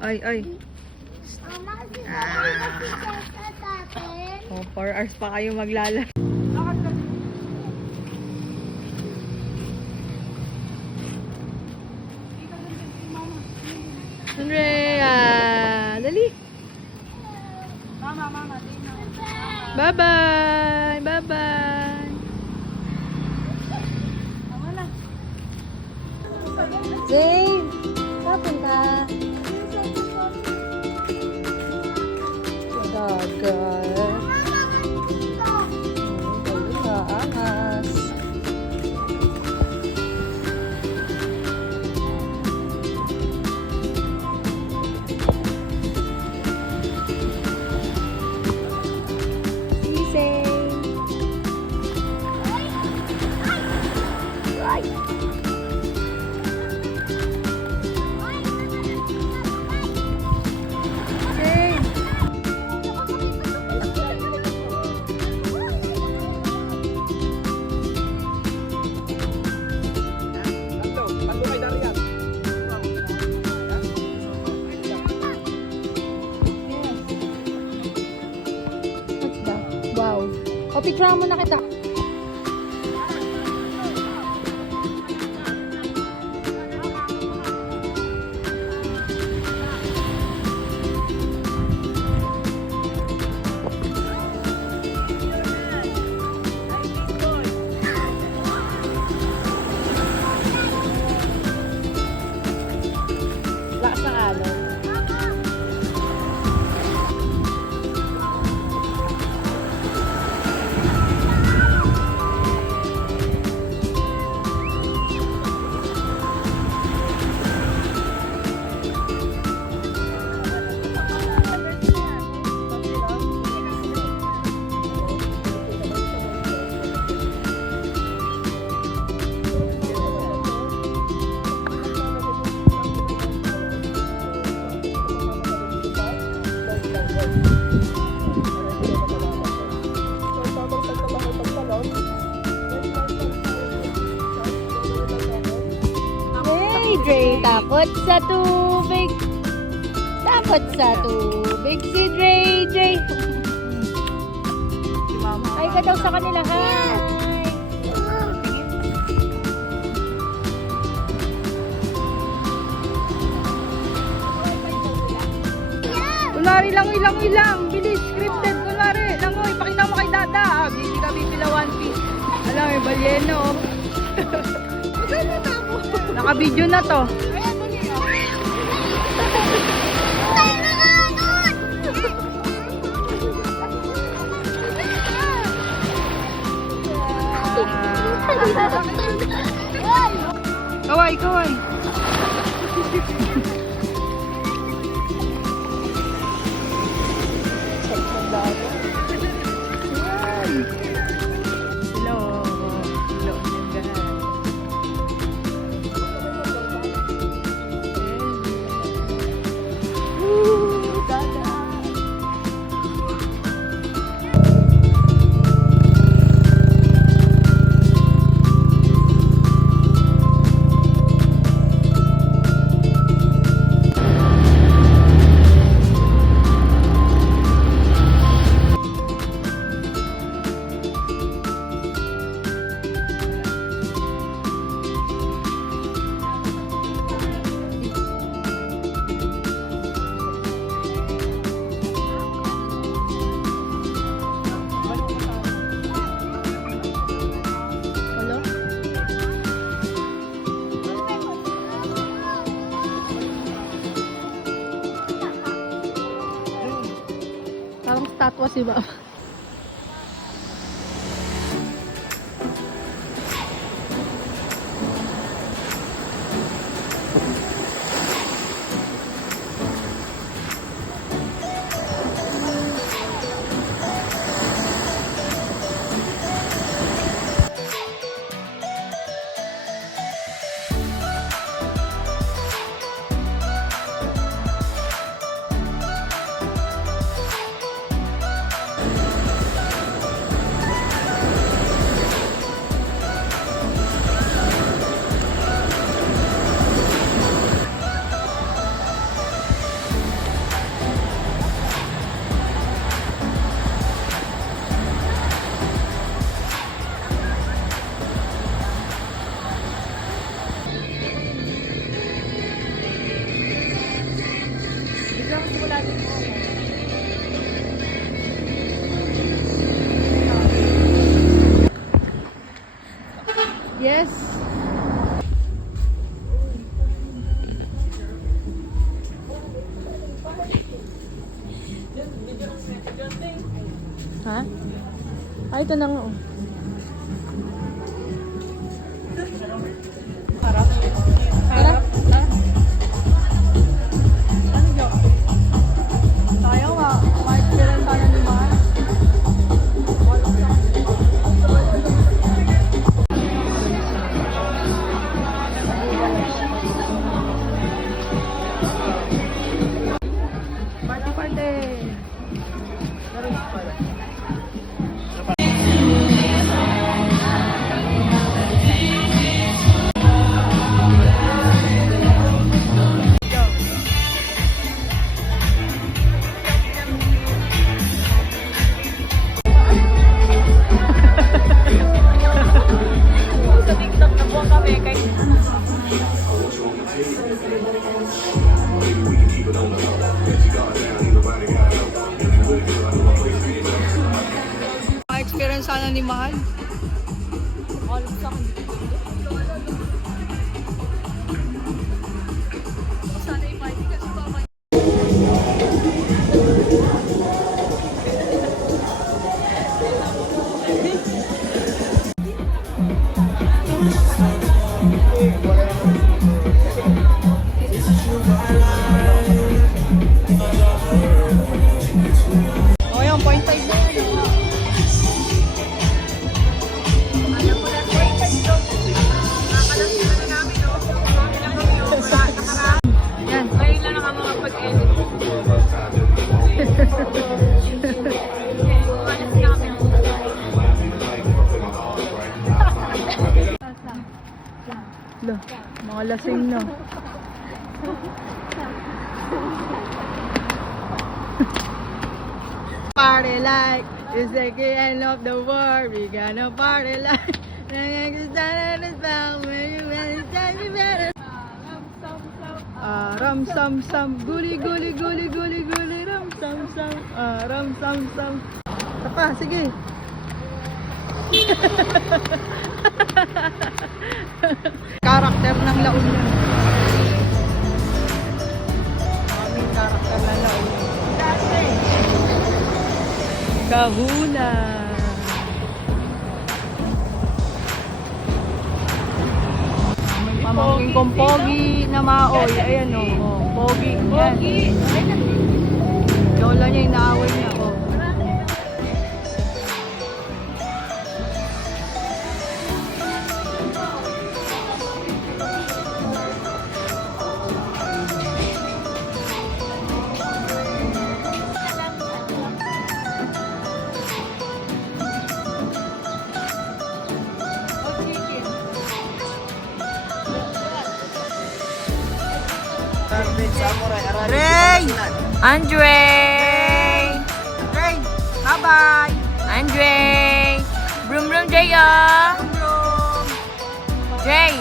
Ay, ay. Mama, Oh, 4 hours pa kayo maglalaro. Andrea, dali. Mama. Bye-bye. Bye-bye. Jane, kapon ka? Dagat. Ayun na, angas. Sisay. Wow. O, picture mo na kita. Lakas ng alon. Dre, takot sa tubig. Takot sa tubig si Dre. Ay ka daw sa kanila, hi. Kunwari, langoy lang. Bilis, scripted. Kunwari, langoy. Pakita mo kay Dada. Busy ka, bibila One Piece. Alam, may balyeno. Naka-video na to. Kaway. Parang statwa si Baba. Yes. Ha? Ay, ito na nga. Oh. Harap. Harap. Ano yun? Tayo nga. Kahit kailan tayo ni Mahal. Party, party. Sa TikTok na buwan kami kay experience sana ni Mahal. Alam sa akin. Sana i-party kasi baka oh, yung 0.5 na yun. Yan. Ngayon lang ako magpag-edit. Lo, mga lasing na. Party like it's like the end of the war. We gonna party like ram sam sam guli guli guli guli guli ram sam sam ram sam sam. Tapa, sige. Karakter ng La Union. Aming karakter ng La Union. Kahuna. May pamangking kong pogi na maoy. Ayan o. Oh, pogi. Pogi. Lola niya, inaaway niya. Oh. Ray! Andre! Ray! Bye-bye! Andre! Brum brum Jaya! Brum brum! Jay!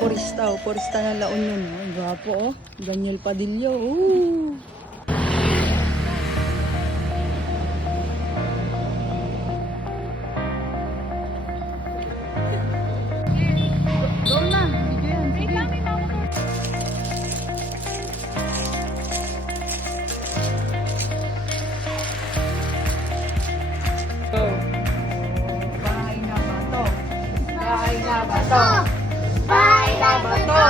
Porista, oh. Porista ng La Union. Oh. Gwapo, oh. Daniel Padilla, oh. Go na. Sige yan. Sige. Go. Bahay na ba to? Bahay na ba to? Bahay na ba to?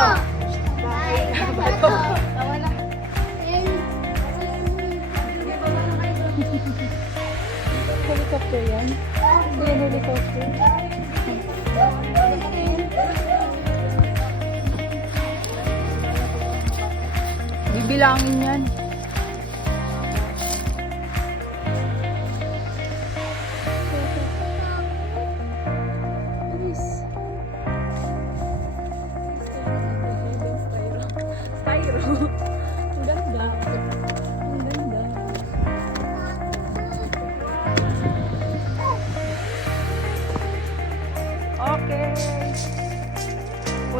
Bahay na ba to? Nawala. Helicopter yan? Hindi yan helicopter. Bibilangin yan. Ang ganda. Ang ganda. Okay.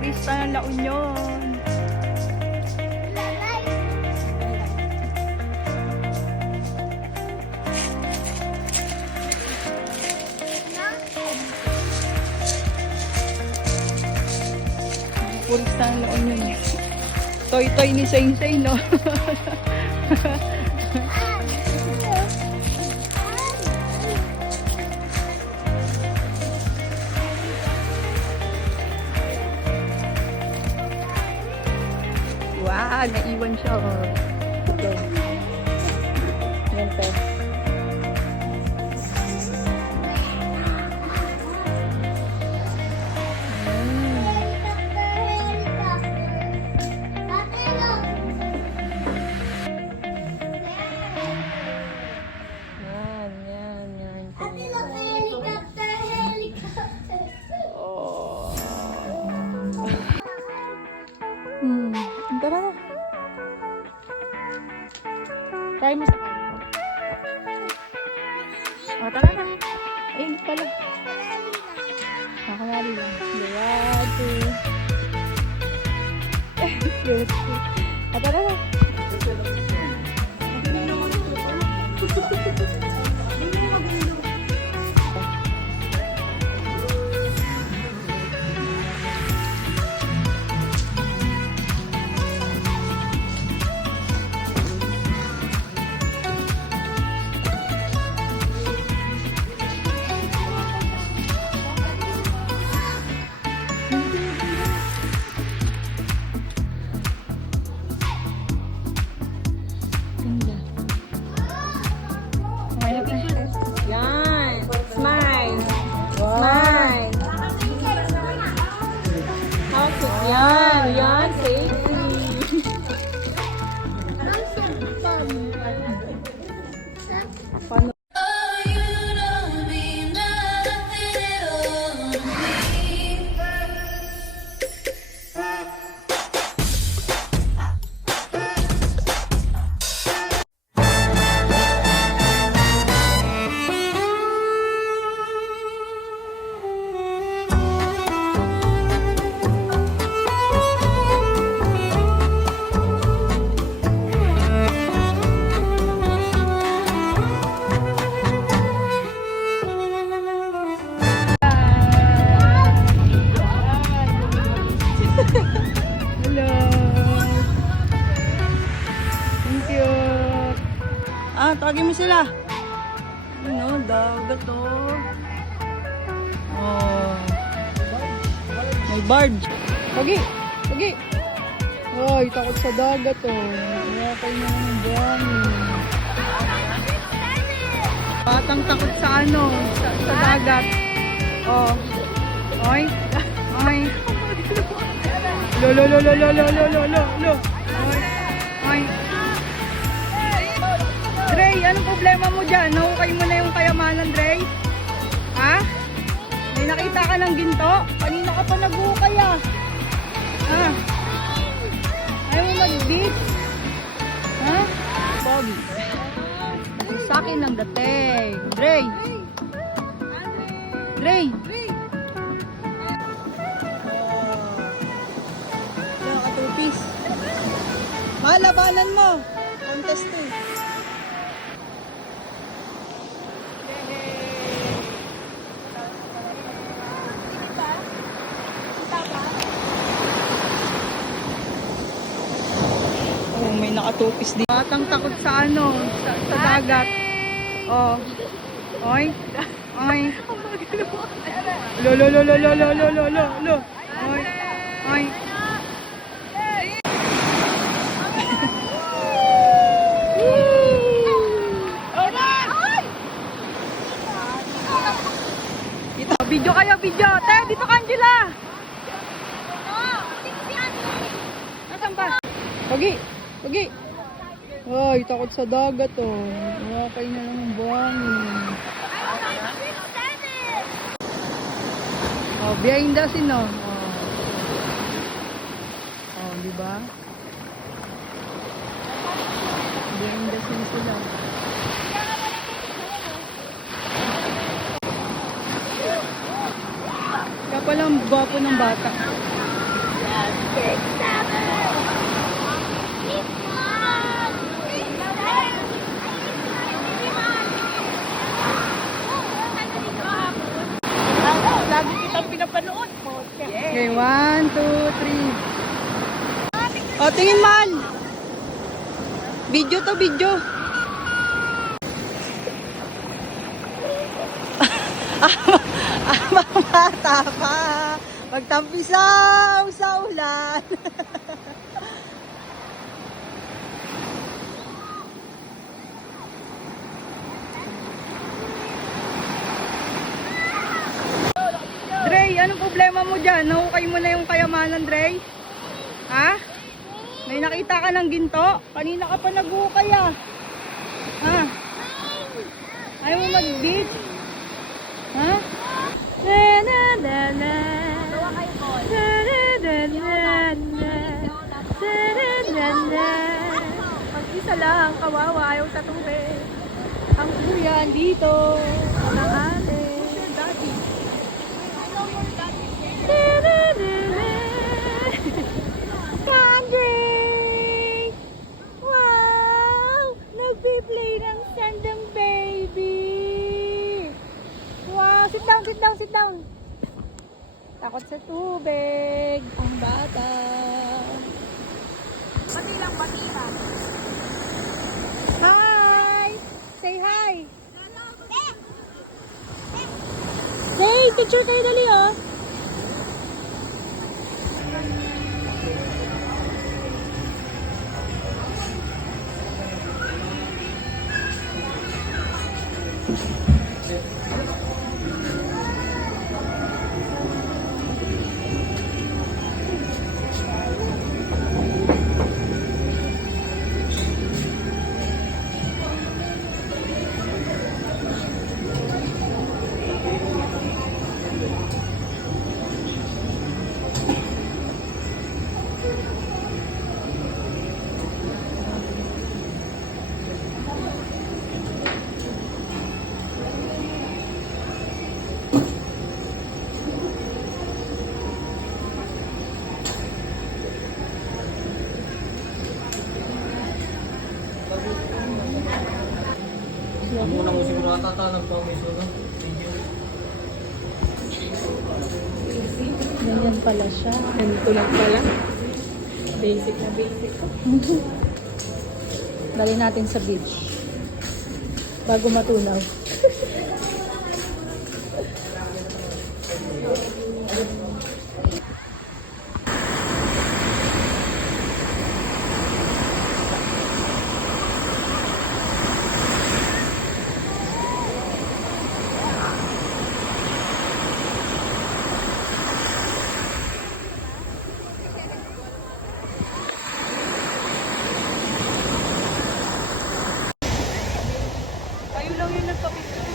Purista ng La Union. Purista ng La Union. Toy-toy ni Sain-Sain, no? Wow, naiwan siya. Okay. Yan pa. Tara na. Try mo sa kanya. O, tara na. Ay, hindi pala. Nakamali lang. Diyate. O, tara na. Yan. Smile. Smile. How to... Yan. Yan. Safety. Hello. Thank you. Ah, tawagin mo sila. Ano, dagat to. Oh. May barge. Pagi, pagi. Ay, takot sa dagat to. Okay na yung buwan. Batang takot sa ano, sa dagat. Oh. Oy. Oy. Lo lo lo lo lo lo lo lo lo lo. Ay. Dre, anong problema mo dyan? Nahukay mo na yung kayamanan, Dre? Ha? May nakita ka ng ginto? Kanina ka pa nag-hukay ah. Ha? Ayaw mo mag-beat? Ha? Bobby. Sa akin lang dating. Dre! Dre! Labanan mo. Contest to. Oh, may nakatupis din. Batang takot sa ano, sa dagat. Oh. Oy. Oy. Lo lo lo lo lo lo lo lo lo lo. Oy. Oy. Video kayo, video! Te, dito ka, Angela! Nasaan ba? Pagi! Pagi! Ay, takot sa dagat, oh. Okay na lang ang buhangin. Oh, behind the scene, oh. Oh, di ba? Behind the scene sila. Kaya palang gwapo ng bata. Lagi kitang pinapanood mo. Okay, 1, 2, 3. O, tingin man. Video to, video. Mamata pa. Magtampisaw sa ulan. Dre, anong problema mo dyan? Nahukay mo na yung kayamanan, Dre? Ha? May nakita ka ng ginto? Kanina ka pa nag-uhukay ah. Ha? Ayaw mo mag-beat? Ha? Da-da-da-da. Da-da-da-da-da. Da-da-da-da. Mag-isa lang, kawawa, ayaw sa tubig. Ang kuya dito na ate. Andre! Wow! Nagpi-play ng sandang baby! Wow! Sit down, sit down, sit down! Takot sa tubig ang bata. Pati lang, pati lang. Hi! Say hi! Hey! Picture kayo dali oh! Muna mo siguro natatanag pa may suno. Ganyan pala siya. Ganito lang pala. Basic na basic ko. Dali natin sa beach. Bago matunaw. Kayo lang yung nagpapicture.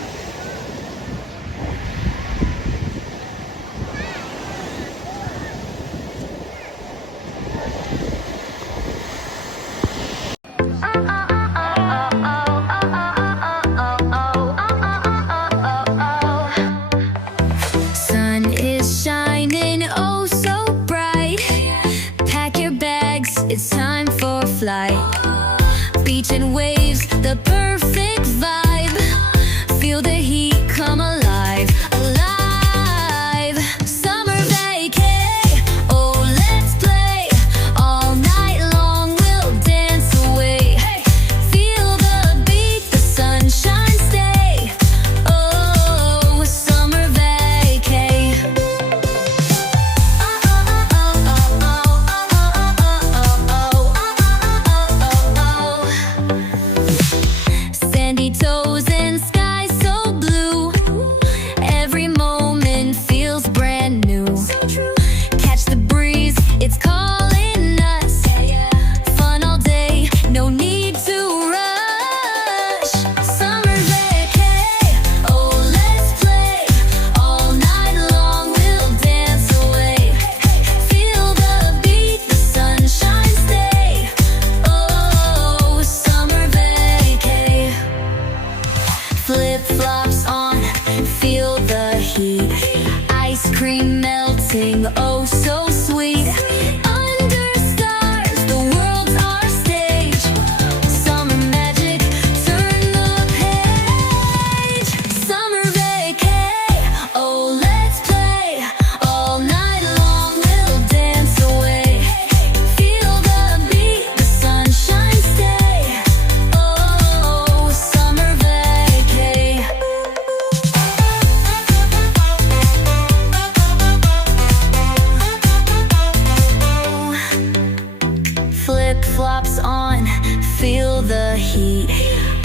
Sun is shining oh so bright. Pack your bags, it's time for flight. Beach and waves, the perfect vibe. Feel the heat come alive, alive. Summer vacay, oh let's play. All night long we'll dance away. Feel the beat, the sunshine stay. Oh, summer vacay. Oh, oh, oh, oh, oh, oh, oh, oh, oh, oh. flip-flops on, feel the heat.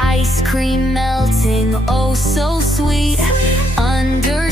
Ice cream melting, oh so sweet. Under